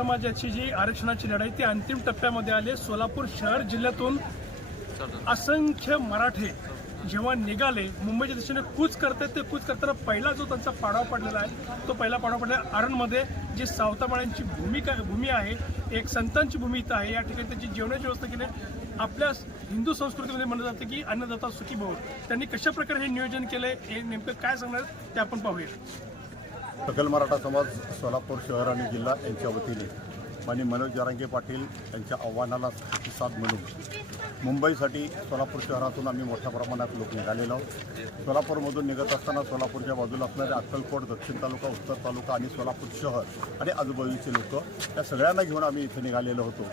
समाजाची जी आरक्षणाची लढाई ती अंतिम टप्प्यामध्ये आली सोलापूर शहर जिल्ह्यातून असंख्य मराठे जेव्हा निघाले मुंबईच्या दिशेने कूच करतात ते कूच करताना पहिला जो त्यांचा पाडाव पडलेला आहे तो पहिला पाडाव पडलेला आरणमध्ये जी सावतामाळ्यांची भूमिका भूमी आहे एक संतांची भूमी इथं आहे. या ठिकाणी त्यांची जेवणाची व्यवस्था केली आपल्या हिंदू संस्कृतीमध्ये म्हणलं जातं की अन्नदाता सुखी भाऊ त्यांनी कशा प्रकारे हे नियोजन केलं हे नेमकं काय सांगणार ते आपण पाहूया. सकल मराठा समाज सोलापूर शहर आणि जिल्हा यांच्या वतीने आणि मनोज जारांगे पाटील यांच्या आव्हानाला प्रतिसाद म्हणून मुंबईसाठी सोलापूर शहरातून आम्ही मोठ्या प्रमाणात लोक निघालेलो आहोत. सोलापूरमधून निघत असताना सोलापूरच्या बाजूला असणारे अक्कलकोट दक्षिण तालुका उत्तर तालुका आणि सोलापूर शहर आणि आजूबाजूचे लोक या सगळ्यांना घेऊन आम्ही इथे निघालेलो होतो.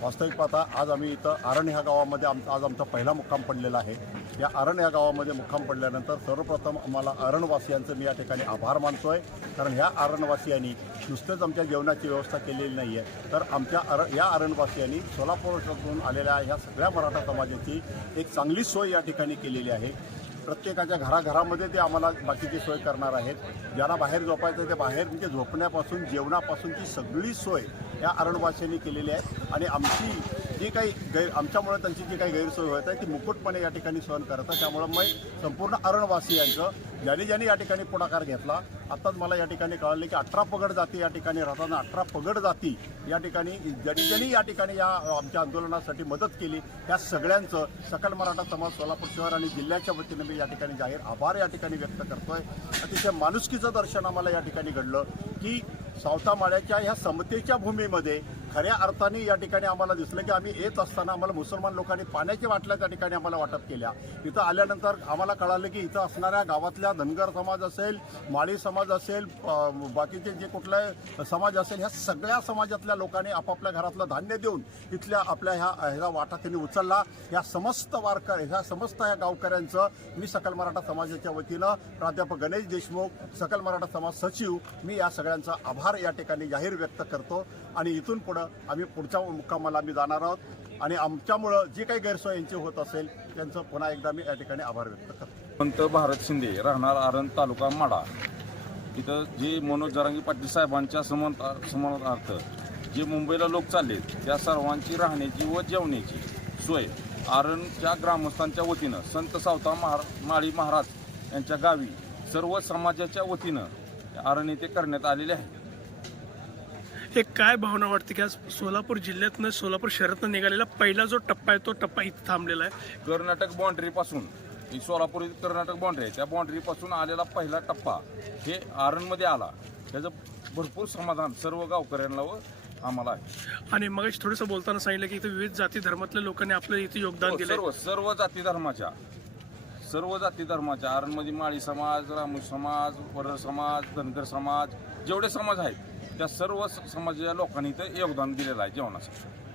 वास्तविक पाहता आज आम्ही इथं आरण ह्या गावामध्ये आमचा आज आमचा पहिला मुक्काम पडलेला आहे. या आरण या गावामध्ये मुक्काम पडल्यानंतर सर्वप्रथम आम्हाला आरणवासियांचं मी या ठिकाणी आभार मानतो आहे कारण ह्या आरणवासियांनी नुसतंच आमच्या जेवणाची व्यवस्था केलेली नाही आहे तर आमच्या आर या आरणवासियांनी सोलापूरपासून आलेल्या ह्या सगळ्या मराठा समाजाची एक चांगली सोय या ठिकाणी केलेली आहे. प्रत्येकाच्या घराघरामध्ये ते आम्हाला बाकीची सोय करणार आहेत. ज्यांना बाहेर झोपायचं ते बाहेर म्हणजे झोपण्यापासून जेवणापासूनची सगळी सोय या अरणवासींनी केलेली आहे. आणि आमची जी काही गैर आमच्यामुळे त्यांची जी काही गैरसोय होत आहे ती मुकुटपणे या ठिकाणी सहन करत आहे. त्यामुळं मग संपूर्ण अरणवासियांचं ज्यांनी ज्यांनी या ठिकाणी पुढाकार घेतला आत्ताच मला या ठिकाणी कळलं की अठरा पगड जाती या ठिकाणी राहताना अठरा पगड जाती या ठिकाणी ज्यांनी ज्यांनी या ठिकाणी या आमच्या आंदोलनासाठी मदत केली त्या सगळ्यांचं सकल मराठा समाज सोलापूर शहर आणि जिल्ह्याच्या वतीने मी या ठिकाणी जाहीर आभार या ठिकाणी व्यक्त करतोय. अतिशय माणुसकीचं दर्शन आम्हाला या ठिकाणी घडलं की सावतामाळ्याच्या ह्या समतेच्या भूमीमध्ये खऱ्या अर्थाने या ठिकाणी आम्हाला दिसलं की आम्ही येत असताना आम्हाला मुसलमान लोकांनी पाण्याची बाटल्या त्या ठिकाणी आम्हाला वाटप केल्या. इथं आल्यानंतर आम्हाला कळालं की इथं असणाऱ्या गावातल्या धनगर समाज असेल माळी समाज असेल बाकीचे जे कुठले समाज असेल ह्या सगळ्या समाजातल्या लोकांनी आपापल्या घरातलं धान्य देऊन इथल्या आपल्या ह्या ह्या वाटा त्यांनी उचलला. या समस्त वारकर ह्या समस्त ह्या गावकऱ्यांचं मी सकल मराठा समाजाच्या वतीनं प्राध्यापक गणेश देशमुख सकल मराठा समाज सचिव मी या सगळ्यांचा आभार या ठिकाणी जाहीर व्यक्त करतो. आणि इथून पुढं आम्ही पुढच्या मुक्कामाला आम्ही जाणार आहोत. आणि आमच्यामुळं जी काही गैरसोय यांची होत असेल त्यांचं पुन्हा एकदा मी या ठिकाणी आभार व्यक्त करतो. पंत भारत शिंदे राहणार आरण तालुका माडा इथं जे मनोज जरांगी पाटील साहेबांच्या समन समर्थार्थ जे मुंबईला लोक चालले त्या सर्वांची राहण्याची व जेवण्याची सोय आरणच्या ग्रामस्थांच्या वतीनं संत सावता महार माळी महाराज यांच्या गावी सर्व समाजाच्या वतीनं आरण येथे करण्यात आलेले आहे. एक काय भावना वाटते की आज सोलापूर जिल्ह्यातनं सोलापूर शहरातनं निघालेला पहिला जो टप्पा आहे तो टप्पा इथं थांबलेला आहे. कर्नाटक बाँड्रीपासून ही सोलापूर कर्नाटक बाँड्री आहे. त्या बाँड्रीपासून आलेला पहिला टप्पा हे आरणमध्ये आला. त्याचं भरपूर समाधान सर्व गावकऱ्यांना व आम्हाला आहे. आणि मग थोडंसं बोलताना सांगितलं की इथं विविध जाती धर्मातल्या लोकांनी आपलं इथे योगदान हो, दिलं सर्व सर्व जाती धर्माच्या सर्व जाती धर्माच्या आरणमध्ये माळी समाज रामू समाज वडर समाज धनगर समाज जेवढे समाज आहेत त्या सर्व समाजाच्या लोकांनी इथं योगदान दिलेलं आहे जेवणासाठी.